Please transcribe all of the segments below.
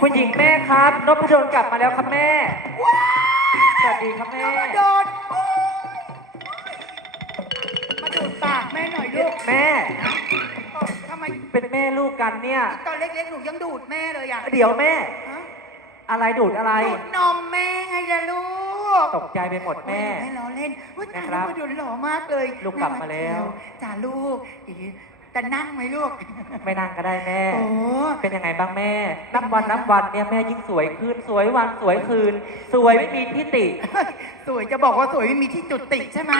คุณหญิงแม่ครับนพดลกลับมาแล้วครับแม่ สวัสดีครับแม่ มาโดนโอ๊ยมาดูดปากแม่หน่อยลูกแม่ เออทำไมเป็นแม่ลูกกันเนี่ย ตอนเล็กๆหนูยังดูดแม่เลยอะเดี๋ยวแม่ ฮะอะไรดูดอะไร ดูดนมแม่ไงล่ะลูกตกใจไปหมดแม่แม่ล้อเล่นว่านะตายครัแล้วบมาดูหล่อมากเลยลูกกลับมาแล้วจ้าลูกอี จะนั่งไหมลูก ไม่นั่งก็ได้แม่ โอ้เป็นยังไงบ้างแม่ นับวันนับวันเนี่ยแม่ยิ่งสวยขึ้นสวยวันสวยคืน สวยไม่มีที่ติ สวยจะบอกว่าสวยไม่มีที่จุดติใช่ไหม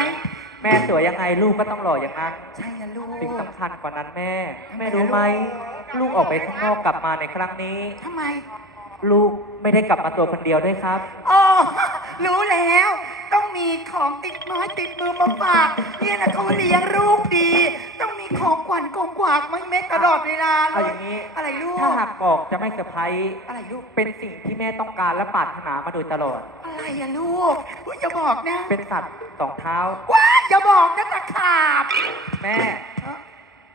แม่สวยยังไงลูกก็ต้องหล่ออย่างนั้นใช่นะลูกสิ่งสำคัญกว่านั้นแม่ แม่รู้ไหม ลูกออกไปข้างนอกกลับมาในครั้งนี้ ทำไม ลูกไม่ได้กลับมาตัวคนเดียวด้วยครับ อ๋อ รู้แล้ว ต้องมีของติดไม้ติดมือมาฝาก เนี่ยนะเขาเลี้ยงลูกดี ต้องมีของขวัญของขวากไม่เม็ดตลอดเวลาเลเอายอย่างนี้ อะไรลูก ถ้าหากบอกจะไม่เซอร์ไพรส์อะไรลูก เป็นสิ่งที่แม่ต้องการและปรารถนามาโดยตลอด อะไรอะลูกอุ๊ยอย่าบอกนะ เป็นสัตว์สองเท้า ว้ายอย่าบอกนะตะขาบแม่ เอ้อ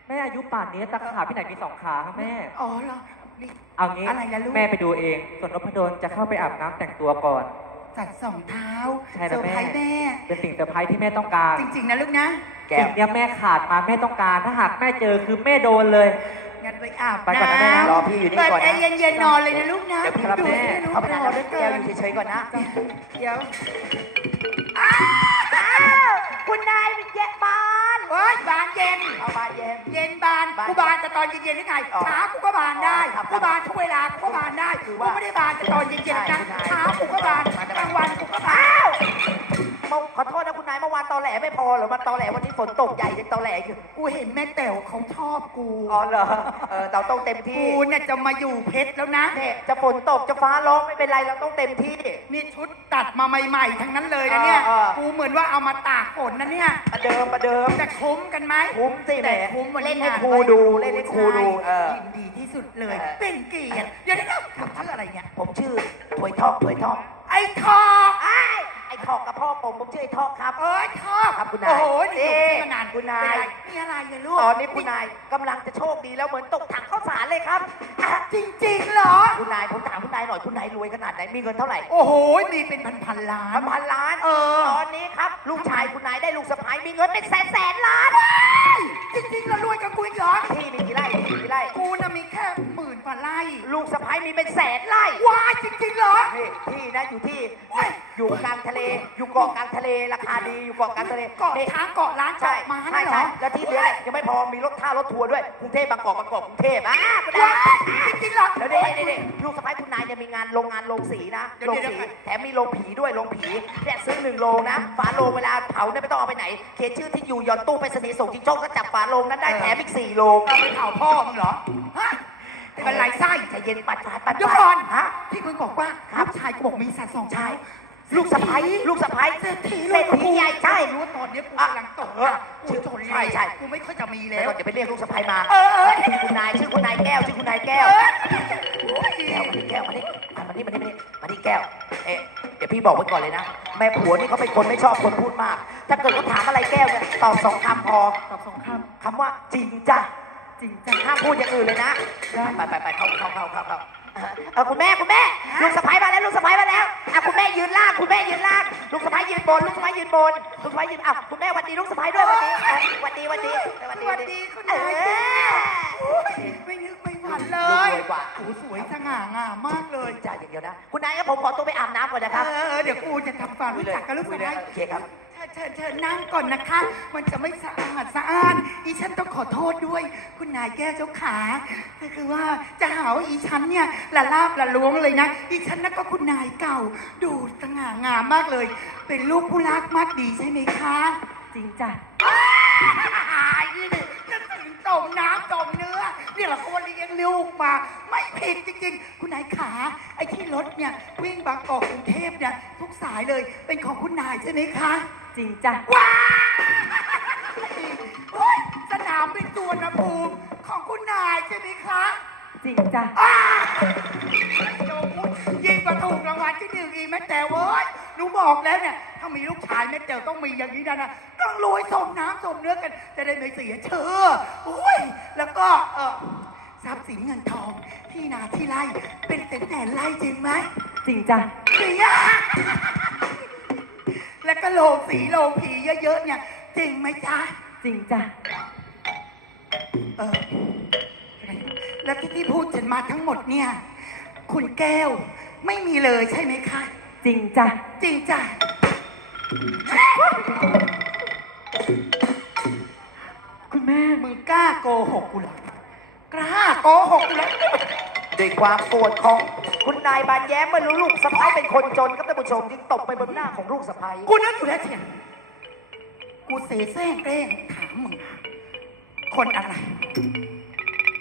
แม่อายุป่านนี้ตะขาบที่ไหนมีสองขาครับแม่ อ๋อเหรอนี่ เอางี้อะไรล่ะลูก แม่ไปดูเอง ส่วนนพดลจะเข้าไปอาบน้ำแต่งตัวก่อนสั ตว์สองเท้าใช่แล้วเซอร์ไพรส์แม่ แม่ เป็นสิ่งเซอร์ไพรส์ที่แม่ต้องการจริง ๆ นะลูกนะสิ่งเนี้ยแม่ขาดมาแม่ต้องการ ถ้าหากแม่เจอคือแม่โดนเลย งั้นไปอาบไปก่อนนะแม่ำรอพี่อยู่นี่ก่อนนะ เปิดแร์เย็นๆนอนเลยนะลูกนะเดี๋ยวพี่รับดูแม่สิลูกเอาไปหนั่งล่อรเหลือถเกิแก้วนอยู่เฉยๆก่อนนะ เดี๋ยวอ้าวคุณนายเป็นเย็นบานเฮ้ยบานเย็น เอาบานเย็น เย็นบานบานกูบานแต่ตอนเย็นๆนี่ไงอ๋อเช้ากูก็บานได้ครับกูบานทุกเวลากูก็บานได้คือกูว่าไม่ได้บานแต่ตอนเย็นๆนะใช่คุณนายเช้ากูก็บานมาได้กลางวัน ตอแหลไม่พอเหรือมาตอแหลวันนี้ฝนตกใหญ่ยังตอแหลอยู่กูเห็นแม่แต๋วเขาชอบกูอ๋อเหรอเออเราต้องเต็มที่กูเนี่ยจะมาอยู่เพชรแล้วนะเนี่ยจะฝนตกจะฟ้าร้องไม่เป็นไรเราต้องเต็มที่ นี่ชุดตัดมาใหม่ๆ ทั้งนั้นเลยนะเนี่ยเออเออ กูเหมือนว่าเอามาตากฝนนะเนี่ยประเดิมประเดิม จะคุ้มกันไหมคุ้มสิแหมแต่คุ้มวันเล่นี้นให้งานครูดูเล่นให้ครูดูเออยินดีที่สุดเลย เออ เป็นเกียรติเดี๋ยวนี้นะทำชื่ออะไรเนี่ยผมชื่อถวยทอกถวยทอกไอ้ทอกไอ้ายไอ้ทอกกับพ่อผมผมชื่อไอ้ทอกครับ เอ้ยทอกครับคุณนายโอ้โหนี่นี่อยู่ที่มานานคุณนายเป็นไรมีอะไรเนี่ยลูกตอนนี้คุณนายกำลังจะโชคดีแล้วเหมือนตกถังข้าวสารเลยครับอะจริงๆเหรอ คุณนายผมถามคุณนายหน่อยคุณนายรวยขนาดไหนมีเงินเท่าไหร่โอ้โหมีเป็นพันๆล้านพันพันล้านเออ ตอนนี้ครับลูกชายคุณนายได้ลูกสะใภ้มีเงินเป็นแสนแสนล้านจริงๆแล้วรวยกับกูอีกเหรอ ที่มีกี่ไร่ที่มีกี่ไร่กูน่ะมีแค่หมื่นกว่าไร่ลูกสะใภ้มีเป็นแสนไร่ว้ายจริงๆเหรอ นี่ที่นะอยู่ที่ โอ้ยอยู่กลางทะเลอยู่เกาะกลางทะเลราคาดีอยู่เกาะกลางทะเลเกาะนี่ช้างเกาะล้านใช่เกาะม้าใช่น่ะเหรใช่อแล้วที่เหลือเนี่ยยังไม่พอมีรถท่ารถทัวร์ด้วยกรุงเทพบางกอกบางกอกกรุงเทพอะคุณนายว้ายจริงๆเหรอแล้วนี่นี่นี่ลูกสะใภ้คุณนายจะมีงานโรงงานโรงสีนะเดี๋ยวโรงเดี๋ยวสีเดี๋ยว แถมมีโรงผีด้วยโรงผีเนี่ยซื้อหนึ่งโรงนะ ฝาโรงเวลาเผาเนี่ยไม่ต้องเอาไปไหน เขียนชื่อที่อยู่หย่อนตู้ไปรษณีย์ส่งจิงโจ้ก็จับฝาโรงนั้นได้แถมอีกสี่โรงเอาไปเผาพ่อมึงเหรอฮะเป็นไรไส้ใจเย็นปัดปัดปัดเดี๋ยวก่อนฮะ ที่มึงบอกว่าครับ ลูกชายกูบอกมีสัตว์สองชาย ลูกสะใภ้ลูกสะใภ้เศรษฐีเศรษฐีใหญ่ใช่รู้ว่าตอนนี้กูอะกำลังตกเออกูจนใช่ใช่กูไม่ค่อยจะมีแล้แล้วว ก็จะไปเรียกลูกสะใภ้มาเออเออ ชื่อคุณนายชื่อคุณนายแก้วชื่อคุณนายแก้วเออโอ้ยแก้วมานี่แก้วมานี่มานี่มานี่มานี่มานี่แก้ว เอ๊ะเดี๋ยวพี่บอกไว้ก่อนเลยนะ แม่ผัวนี่เขาเป็นคนไม่ชอบคนพูดมาก ถ้าเกิดเขาถามอะไรแก้วเนี่ยตอบสองคำพอตอบสองคคำว่าจริงจ้ะำจริงจังห้ามพูดอย่างอื่นเลยนะได้ไปไปไปเข้าเข้าเข้าเข้าเข้า เออคุณแม่คุณแม่ลูกสะใภ้มาแล้วลูกสะใภ้มาแล้วอะคุณแม่ยืนล่างคุณแม่ยืนล่างลูกสะใภ้ยืนบนลูกสะใภ้ยืนบนลูกสะใภ้ยืนอะคุณแม่หวันดีลูกสะใภ้ด้วยหวันดีเออหวันดีหวันดีหวันสดีวัสดีคุณเอนายอแก้วโอ้ยไม่นึกไม่ฝันเลลูกยรวยกว่าโอ้สวยสง่างามมากเลยจ่ายอย่างเดียวนะ คุณนายครับผมขอตัวไปอาบน้ำก่อนนะครับเออเดี๋ยวกูจะทำความรู้จักกับลูกคุยสะเลยใภ้โอเคครับ เชิญเชิญเชิญนั่งก่อนนะคะ มันจะไม่สะอาดสะอ้านอีฉันต้องขอโทษด้วย คุณนายแก้วเจ้าขาก็คือว่าจะหาว่าอีฉันเนี่ยละลาบละล้วงเลยนะ อีฉันนั่นก็คุณนายเก่า ดูสง่างามมากเลย เป็นลูกผู้รักมากดีใช่ไหมคะจริงจ้ะอ้ายนี่นี่จะถึงต้มน้ำตมเนื้อนี่เราคนเลี้ยงลูกมา ไม่ผิดจริงๆ คุณนายขา ไอ้ที่รถเนี่ย วิ่งบางกอกกรุงเทพเนี่ย ทุกสายเลยเป็นของคุณนายใช่ไหมคะ จริงจ้ะว้ายโอ๊ยสนามเป็นตัวนภูมิของคุณนายใช่ไหมคะจริงจ้ะอ้าโจมุดยิ่งกว่าถูกรางวัลที่หนึ่งอีกแม่แต่เว้ยหนูบอกแล้วเนี่ย ถ้ามีลูกชายแม่เจ๋วต้องมีอย่างนี้นะนะต้องรวยสมน้ำสมเนื้อกัน จะได้ไม่เสียเชื่อโอ้ยแล้วก็เออทรัพย์สินเงินทองที่นาที่ไร่เป็นแสนแสนไร่จริงไหมจริงจ้ะ จริงอะ แล้วก็โลสีโลผีเยอะๆเนี่ย จริงไหมจ๊ะ จริงจ้ะ เออ แล้วที่ที่พูดฉันมาทั้งหมดเนี่ย คุณแก้วไม่มีเลยใช่ไหมคะ จริงจ้ะ จริงจ้ะ คุณแม่ มึงกล้าโกหกกูเหรอกล้าโกหกกูเหรอ ด้วยความโกรธของคุณนายบานแย้มเมื่อรู้ลูกสะพ้ายเป็นคนจนครับท่านผู้ชมจึงตบไปบนหน้าของลูกสะพ้ายกูนึกอยู่แล้วเชียกูเสแสร้งแกล้งถามมึง คนอะไร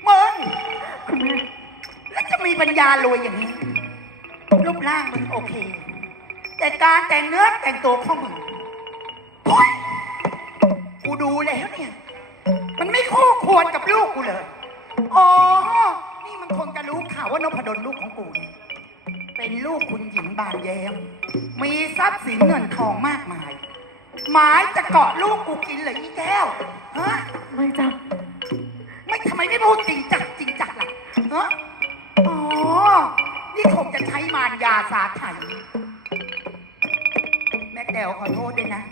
มึงคุณแม่แล้วจะมีปัญญารวยอย่างนี้ รูปร่างมึงโอเค แต่การแต่งเนื้อแต่งตัวของมึงโอ๊ยกูดูแล้วเนี่ย มันไม่คู่ควรกับลูกกูเลย อ๋อ นี่มันคงจะรู้ข่าวว่านพดลลูกของกูเนี่ยเป็นลูกคุณหญิงบานแย้ม มีทรัพย์สินเงินทองมากมาย หมายจะเกาะลูกกูกินเลยอีแก้วฮะไม่จ้ะไม่ทำไมไม่พูดจริงจักจริงจักล่ะฮะอ๋อ นี่คงจะใช้มารยาสาไถแม่แต้วขอโทษด้วยนะ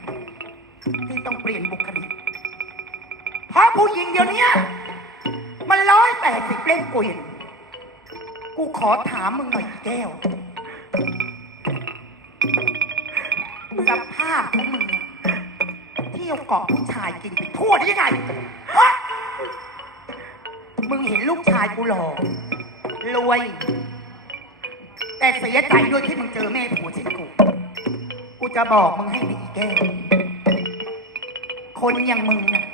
ที่ต้องเปลี่ยนบุคลิกเพราะผู้หญิงเดี๋ยวนี้ มันร้อยแปดสิบเล่มเกวียนกูขอถามมึงหน่อยแก้ว สภาพของมึงเนี่ยเที่ยวเกาะผู้ชายกินไปทั่วได้ยังไงฮะมึงเห็นลูกชายกูหล่อรวย แต่เสียใจด้วยที่มึงเจอแม่ผัวเช่นกู กูจะบอกมึงให้ดีแก้ว คนอย่างมึงน่ะ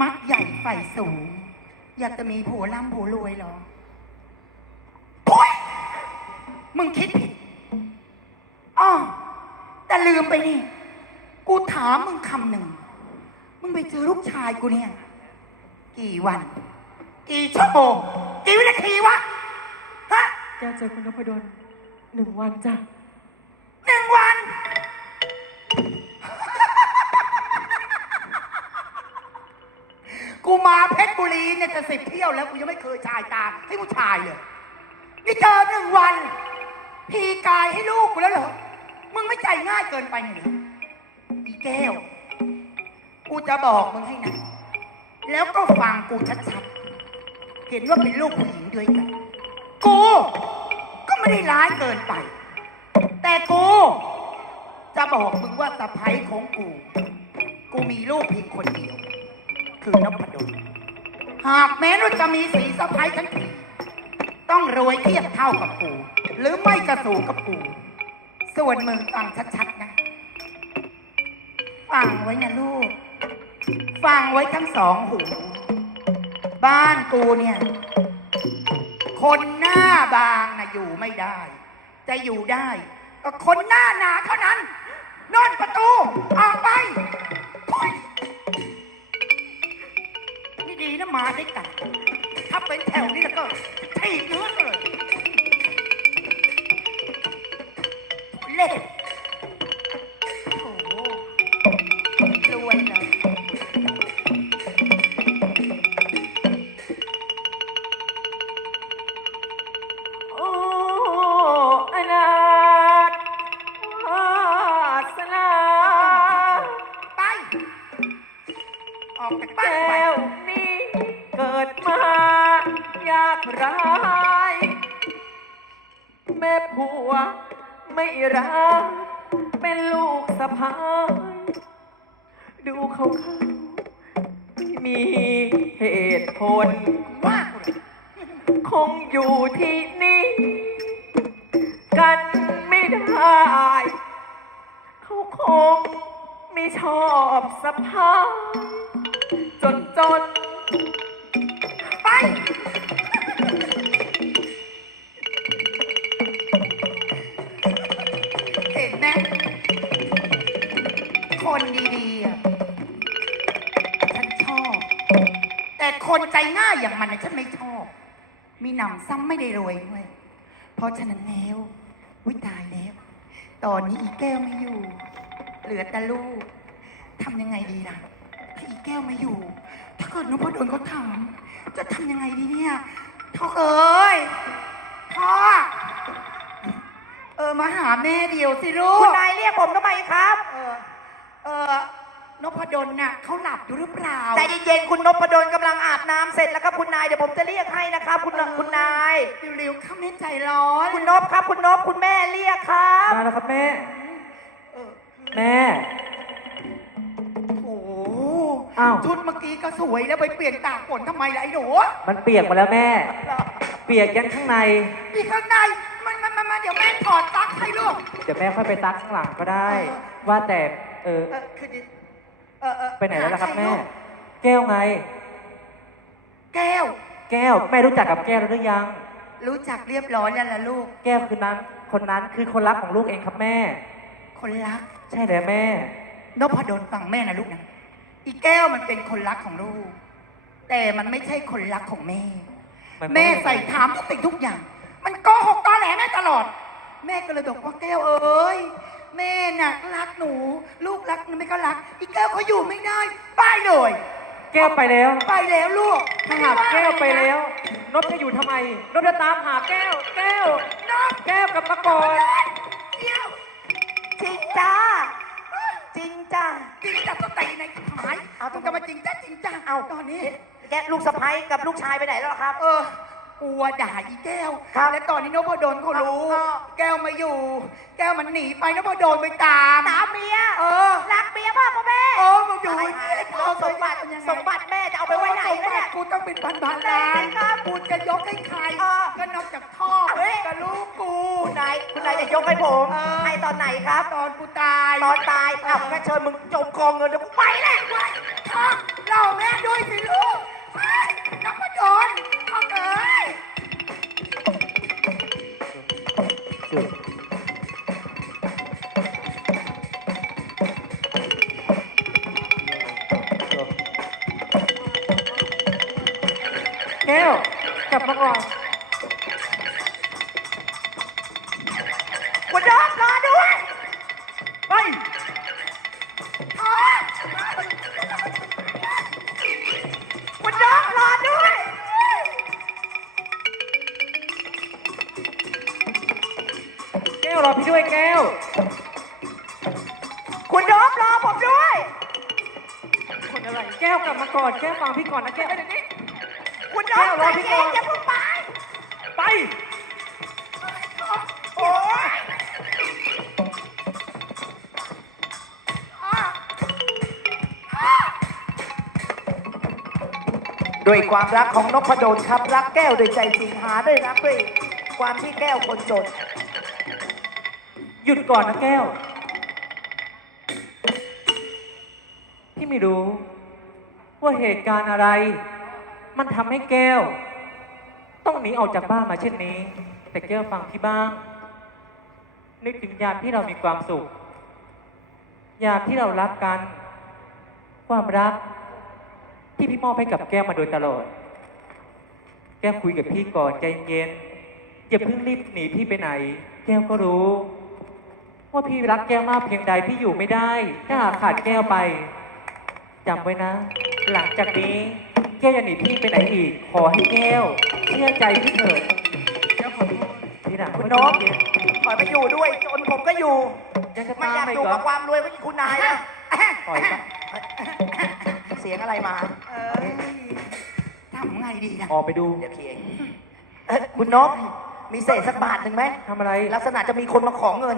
มักใหญ่ไฟสูง อยากจะมีผัวร่ำผัวรวยเหรอโอ๊ยมึงคิดผิดอ้อแต่ลืมไปนี่ กูถามมึงคำหนึ่ง มึงไปเจอลูกชายกูเนี่ย กี่วัน กี่ชั่วโมง กี่วินาทีวะ ฮะแก้วเจอคุณนพดลหนึ่งวันจ้ะ กูมาเพชรบุรีเนี่ยจะสิบเที่ยวแล้วกูยังไม่เคยชายตาให้ผู้ชายเลย นี่เจอหนึ่งวัน พีกายให้ลูกกูแล้วเหรอ มึงไม่ใจง่ายเกินไปหน่อยเหรออีแก้ว กูจะบอกมึงให้นะ แล้วก็ฟังกูชัดๆ เห็นว่าเป็นลูกผู้หญิงด้วยกัน กู ก็ไม่ได้ร้ายเกินไป แต่กู จะบอกมึงว่าสะพ้ยของกู กูมีลูกเพียงคนเดียว คือนพ หากแม้ว่าจะมีสีสะพ้ยทั้งทีต้องรวยเทียบเท่ากับกู หรือไม่กระสูงกับกู ส่วนมึงฟังชัดๆนะฟังไว้นะลูก ฟังไว้ทั้งสองหู บ้านกูเนี่ย คนหน้าบางนะอยู่ไม่ได้ จะอยู่ได้ ก็คนหน้าหนาเท่านั้นนอนประตู ออกไป นี่นะมาได้กัน ถ้าเป็นแถวนี้แล้วก็ถีบเนื้อเลยเล่ ดูเขาเข้าไม่มีเหตุผลว่ากเลยคงอยู่ที่นี่ กันไม่ได้ เขาคงไม่ชอบสภาพจนจนไคนใจง่ายอย่างมันน่ะฉันไม่ชอบ มีหนำซ้ำไม่ได้รวยด้วยเพราะฉะนั้นแล้ววิตายแล้ว ตอนนี้อีแก้วไม่อยู่ เหลือแต่ลูกทำยังไงดีล่ะ ถ้าอีแก้วไม่อยู่ ถ้าเกิดนพดลเขาถามจะทำยังไงดีเนี่ยทอกเอ้ยทอกเออมาหาแม่เดียวสิลูก คุณนายเรียกผมทำไมครับ เออ เออ นพดลน่ะเขาหลับอยู่หรือเปล่า ใจเย็นๆคุณนพดลกำลังอาบน้ำเสร็จแล้วครับคุณนายเดี๋ยวผมจะเรียกให้นะครับคุณนคุณนาย เร็วๆข้าไม่ใจร้อนคุณนพครับ คุณนพคุณแม่เรียกครับ มาแล้วครับแม่ เออแม่ โอ้โหอ้าว ชุดเมื่อกี้ก็สวยแล้วไปเปลี่ยนตากฝนทำไมล่ะไอ้หนูมันเปียกหมาแล้วแม่ เปียกยันข้างใน พี่ข้างในมันมันมันมันเดี๋ยวแม่ถอดซักให้ลูก เดี๋ยวแม่ค่อยไปซักข้างหลังก็ได้เออว่าแต่ เออ เออคือดิ เออเออไปไหนแล้วล่ะครับาใแม่ลูกแก้วไง แก้ว แก้ว แม่รู้จักกับแก้วแล้วหรือยัง รู้จักเรียบร้อยแล้วล่ะลูก แก้วคือนั้น คนนั้นคือคนรักของลูกเองครับแม่ คนรักใช่แล้วแม่ นพดลฟังแม่นะลูกนะอีแก้วมันเป็นคนรักของลูก แต่มันไม่ใช่คนรักของแม่ มันแม่ใส่ถามทุกสิ่งทุกอย่าง มันโกหกตอแหลแม่ตลอด แม่ก็เลยบอกว่าแก้วเอ้ย แม่น่ะรักหนู ลูกรักไม่ก็รัก อีแก้วเขาอยู่ไม่ได้ไปเลย แก้วไปแล้ว ไปแล้วลูกถ้าหากแก้วไปแล้ว นบจะอยู่ทำไม นบจะตามหาแก้ว แก้วน้องแก้วกลับมาก่อนเดียวจริงจ้า จริงจ้าจริงจับตัวตีในหายเอาต้องจะมาจริงจ้าจริงจ้าเอาตอนนี้ แกลูกสะพ้ยกับลูกชายไปไหนแล้วครับ เออ กลัวด่าอีแก้ว ครับและตอนนี้นพดลเขารู้เออแก้วมาอยู่ แก้วมันหนีไปนพดลไปตามตามเมียเออ รักเมียมากกว่าแม่โอ้มึงอยู่อะไรนี่แล้วสมบัติสมบัติแม่จะเอาไปไว้ไหนสมนะบัเนี่ยติกูต้องเป็นพันพันๆล้านครับกูจะยกให้ใคร เออก็นอกจากพ่อเฮ้ย กับลูกกูคุณนายคุณนายจะยกให้ผมเออให้ตอนไหนครับ ตอนกูตายตอนตายอ้าวงั้นเชิญมึงจมกองเงินเดี๋ยวกูไปแหละไว้พ่อเราแม่ด้วยสิลูก แก้วกลับมาก่อนคุณดอกรอด้วยไปพ่อคุณดอกรอด้วยแก้วรอพี่ด้วยแก้ว คุณดอกรอผมด้วย คนอะไรแก้วกลับมาก่อนแก้วฟังพี่ก่อนนะแก้วไปเดี๋ยวนี้ คุณดอกแก้วรใจอพี่ก่เย็อนอย่าเพิ่งไปไป โอ้ยด้วยความรักของนพดลครับ รักแก้วด้วยใจจริงหาด้วยรักด้วยความที่แก้วคนจน หยุดก่อนนะแก้ว พี่ไม่รู้ ว่าเหตุการณ์อะไร มันทำให้แก้ว ต้องหนีออกจากบ้านมาเช่นนี้ แต่แก้วฟังพี่บ้าง นึกถึงยามที่เรามีความสุข ยามที่เรารักกัน ความรัก ที่พี่มอบให้กับแก้วมาโดยตลอด แก้วคุยกับพี่ก่อนใจเย็นอย่าเพิ่งรีบหนีพี่ไปไหน แก้วก็รู้ ว่าพี่รักแก้วมากเพียงใดพี่อยู่ไม่ได้ ถ้าหากขาดแก้วไปจำไว้นะ หลังจากนี้ แก้วอย่าหนีพี่ไปไหนอีก ขอให้แก้ว เชื่อใจพี่เถิดเดี๋ยวขอโทษพี่หนักคุณนพขอไปอยู่ด้วยจนผมก็อยู่ ยังจะไม่ตามอยากไปอยู่เหรกัอบความรวยของคุณนายนะปล่อยปะเสียงอะไรมาเอ้ยทำไงดีนะออกไปดูเดี๋ยวเคลียร์เองเอ้ยคุณนพมีเศษสักบาทหนึ่งไหมทำอะไรลักษณะจะมีคนมาขอเงิน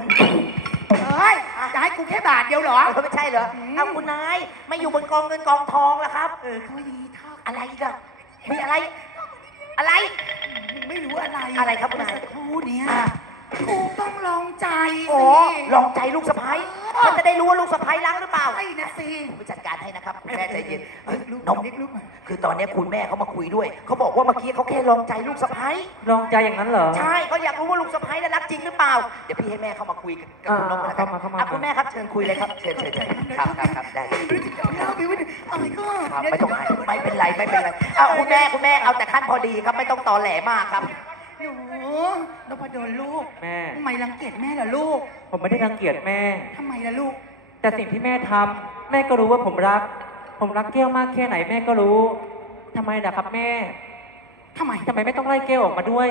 เฮ้ย จะให้กูแค่บาทเดียวเหรอ เออไม่ใช่เหรอ อืม เอาคุณนายไม่อยู่บนกองเงินกองทองแล้วครับ เออเขาดีเท่าอะไรอีกันมีอะไร อะไร ไม่รู้อะไรอะไรครับคุณนายเมื่อสักครู่เนี้ยอะ กูต้องลองใจโอ้สิลองใจลูกสะพ้ายมันจะได้รู้ว่าลูกสะพ้ายรักหรือเปล่าไอ้นะสิไปจัดการให้นะครับคุณแม่ใจเย็นเฮ้ยลูกนกเล็กลูกหน่อยคือตอนนี้คุณแม่เขามาคุยด้วย เขาบอกว่าเมื่อกี้เขาแค่ลองใจลูกสะพ้ายลองใจอย่างนั้นเหรอ ใช่เขาอยากรู้ว่าลูกสะพ้ายน่ะรักจริงหรือเปล่า เดี๋ยวพี่ให้แม่เข้ามาคุยกับคุณนกแล้วกันอ่าเข้ามาเข้ามา อะคุณแม่ครับเชิญคุยเลยครับ เชิญเชิญเชิญครับครับครับได้เลยไม่ได้เล่าไปว่าอะไรก็ครับไม่ต้องอายไม่เป็นไรไม่เป็นไรเอาคุณแม่คุณแม่เอาแต่ขั้นพอดีครับไม่ต้องตอแหลมากครับห นูนพดลลูกแม่ ทำไมรังเกียจแม่ล่ะลูกผมไม่ได้รังเกียจแม่ ทำไมล่ะลูก แต่สิ่งที่แม่ทำแม่ก็รู้ว่าผมรัก ผมรักแก้วมากแค่ไหนแม่ก็รู้ทำไมล่ะครับแม่ทำไม ทำไมไม่ต้องไล่แก้วออกมาด้วย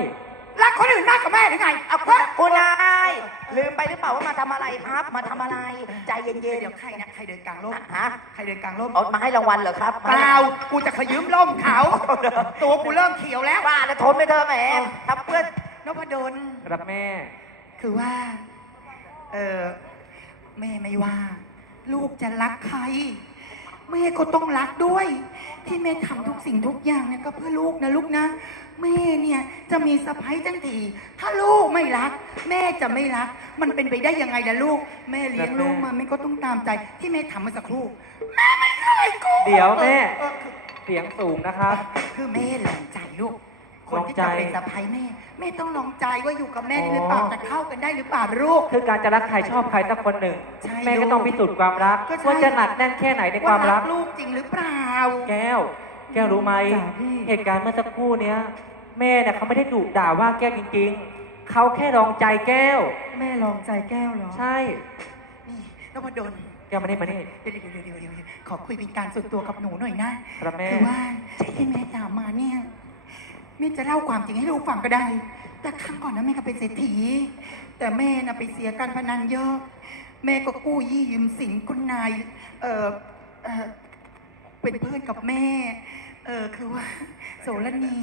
รักคนอื่นมากกว่าแม่หรือไง เอาคุณคุณนายลืมไปหรือเปล่าว่ามาทำอะไรครับ มาทำอะไร ใจเย็นเดี๋ยวใครนะใครเดินกลางร่มๆฮะใครเดินกลางร่มเอามาให้รางวัลเหรอครับเปล่ากูจะขยืมร่มเขา ตัวกูเริ่มเขียวแล้ว บ้าแล้วทนไปเถอะแหมทำเพื่อน นพดลครับแม่ คือว่า เออแม่ไม่ว่า ลูกจะรักใคร แม่ก็ต้องรักด้วย ที่แม่ทำทุกสิ่งทุกอย่างเนี่ยก็เพื่อลูกนะลูกนะ แม่เนี่ยจะมีสะพ้ายจังทีถ้าลูกไม่รัก แม่จะไม่รัก มันเป็นไปได้ยังไงล่ะลูก แม่เลี้ยงลูกมาแม่ก็ต้องตามใจ ที่แม่ทำเมื่อสักครู่แม่ไม่เคยโกูเดี๋ยวแม่ เออคือเสียงสูงนะครับ คือแม่หลงใจลูก คนที่ลองใจจะเป็นสะพ้ายแม่แม่ต้องลองใจว่าอยู่กับแม่นี่หรือเปล่าอ๋อจะเข้ากันได้หรือเปล่าลูก คือการจะรักใครชอบใครสักคนหนึ่ง ใช่แม่ก็ต้องพิสูจน์ความรักก็ใช่ ว่าจะหนักแน่นแค่ไหนในความรัก ลูกจริงหรือเปล่า แก้ว แก้วรู้ไหม จ้ะพี่ เหตุการณ์เมื่อสักครู่เนี้ย แม่เนี่ยเขาไม่ได้ดุด่าว่าแก้วจริงๆ เขาแค่ลองใจแก้ว แม่ลองใจแก้วเหรอ ใช่ นี่นพดลแก้วมานี่มานี่เดี๋ยวเดี๋ยวเดี๋ยวเดี๋ยวเดี๋ยวขอคุยเป็นการส่วนตัวกับหนูหน่อยนะ ครับแม่ คือว่าที่แม่ตามมาเนี่ย แม่จะเล่าความจริงให้ลูกฟังก็ได้ แต่ครั้งก่อนนะแม่ก็เป็นเศรษฐี แต่แม่น่ะไปเสียการพนันเยอะ แม่ก็กู้ยี่ยืมสินคุณนายเออเออเป็นเพื่อนกับแม่ เออคือว่า โสรณี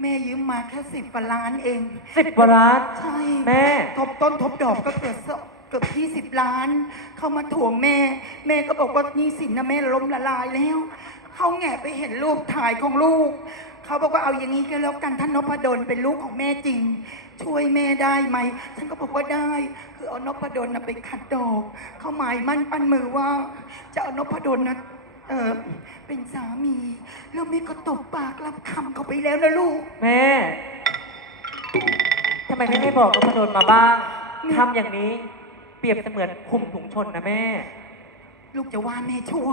แม่ยืมมาแค่สิบกว่าล้านเอง สิบกว่าล้าน ใช่แม่ ทบต้นทบดอกก็เกือบสเกือบยี่สิบล้าน เข้ามาถ่วงแม่ แม่ก็บอกว่าหนี่สินนะแม่ล้มละลายแล้ว เขาแงะไปเห็นรูปถ่ายของลูก เขาบอกว่าเอาอย่างนี้ก็แล้วกันท่านนพดลเป็นลูกของแม่จริง ช่วยแม่ได้ไหมฉันก็บอกว่าได้ คือเอานพดลนะไปขัดดอก เขาหมายมั่นปั้นมือว่าจะเอานพดลนะเออเป็นสามีแล้วแม่ก็ตบปากรับคำเขาไปแล้วนะลูก แม่ทำไมแม่ไม่บอกนพดลมาบ้างแม่ทำอย่างนี้ เปรียบเสมือนคุมถุงชนนะแม่ ลูกจะว่าแม่ชั่ว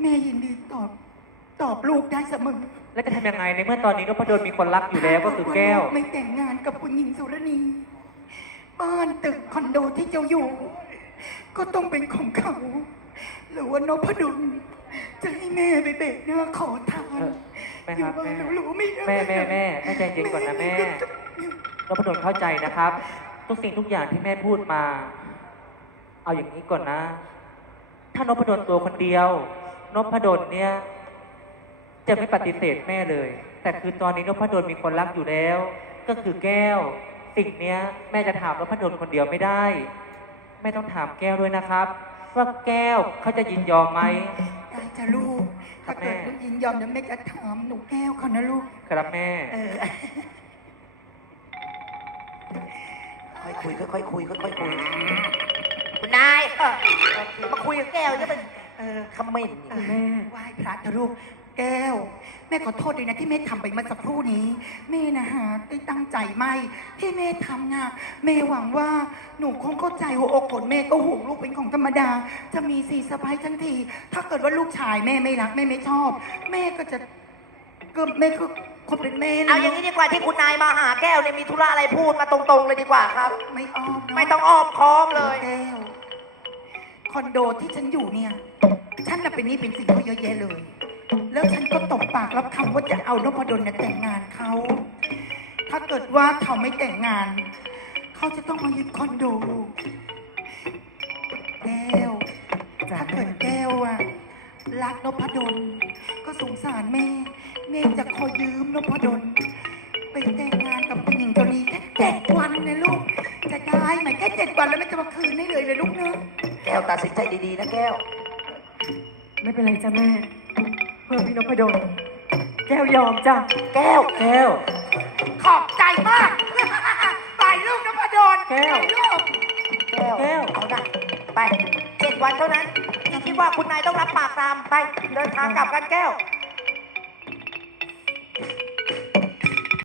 แม่ยินดีตอบตอบลูกได้เสมอแล้วจะทำยังไงในเมื่อตอนนี้นพดลมีคนรักอยู่แล้วก็คือแก้วถ้าเาไม่แต่งงานกับคุณหญิงสุรณี บ้านตึกคอนโดที่เจ้าอยู่ ก็ต้องเป็นของเขา หรือว่านพดลจะให้แม่ไปเบกหน้าขอทานเออแม่อคยู่รับบ้านแม่หรูๆไม่ได้แม่แม่แม่แม่ใจเย็นก่อนนะแม่นพดลเข้าใจนะครับ ทุกสิ่งทุกอย่างที่แม่พูดมา เอาอย่างนี้ก่อนนะ ถ้านพดลตัวคนเดียวนพดลเนี่ย จะไม่ปฏิเสธแม่เลย แต่คือตอนนี้นพดลมีคนรักอยู่แล้ว ก็คือแก้ว สิ่งเนี้ย แม่จะถามนพดลคนเดียวไม่ได้แม่ต้องถามแก้วด้วยนะครับ ว่าแก้วเขาจะยินยอมไหม ได้จะลูกครัถ้าบเกิดแม่ลูกยินยอมเดี๋ยวแม่จะถามหนูแก้วเขานะลูก ครับแม่ เออ ค่อยคุยค่อยๆคุยค่อยๆคุย คุณนายมาคุยกับแก้วจะเป็นเออคอมเมนต์เออแม่ไหว้พระเถอะลูกแก้ว แม่ขอโทษด้วยนะที่แม่ทำไปเมื่อสักครู่นี้ แม่นะฮะได้ตั้งใจไหมที่แม่ทำนะแม่หวังว่าหนูคงเข้าใจหัวอกคนแม่ก็ห่วงลูกเป็นของธรรมดา จะมีสีสะพ้ายทั้งที ถ้าเกิดว่าลูกชายแม่ไม่รักแม่ไม่ชอบ แม่ก็จะก็แม่คือคนเป็นแม่นะเอาอย่างนี้ดีกว่าที่คุณนายมาหาแก้วเนี่ยมีธุระอะไรพูดมาตรงๆเลยดีกว่าครับ ไม่อ้อมเนะไม่ต้องอ้อมค้อมเลย แก้ว คอนโดที่ฉันอยู่เนี่ย ฉันน่ะเป็นหนี้เป็นสินเขาเยอะแยะเลย แล้วฉันก็ตบปากรับคำว่าจะเอานพดลเนี่ยแต่งงานเขา ถ้าเกิดว่าเขาไม่แต่งงาน เขาจะต้องมายึดคอนโด แก้ว ถ้าเกิดแก้วอะรักนพดล ก็สงสารแม่ แม่จะขอยืมนพดล ไปแต่งงานกับ ผู้หญิงตัวนี้แค่เจ็ดวันนะลูก จะได้ไหมแค่เจ็ดวันแล้วแม่จะมาคืนให้เลยเลยลูกเนอะแก้วตัดสินใจดีๆนะแก้ว ไม่เป็นไรจ้ะแม่ เพื่อพี่นพดลแก้วยอมจ้ะ แก้ว แก้ว ขอบใจมาก ไปลูกนพดลแก้ว ไปลูก แก้วแก้ว เอานะไปเจ็ดวันเท่านั้นที่คิดว่าคุณนายต้องรับปากตามไป เดินทางกลับกันแก้ว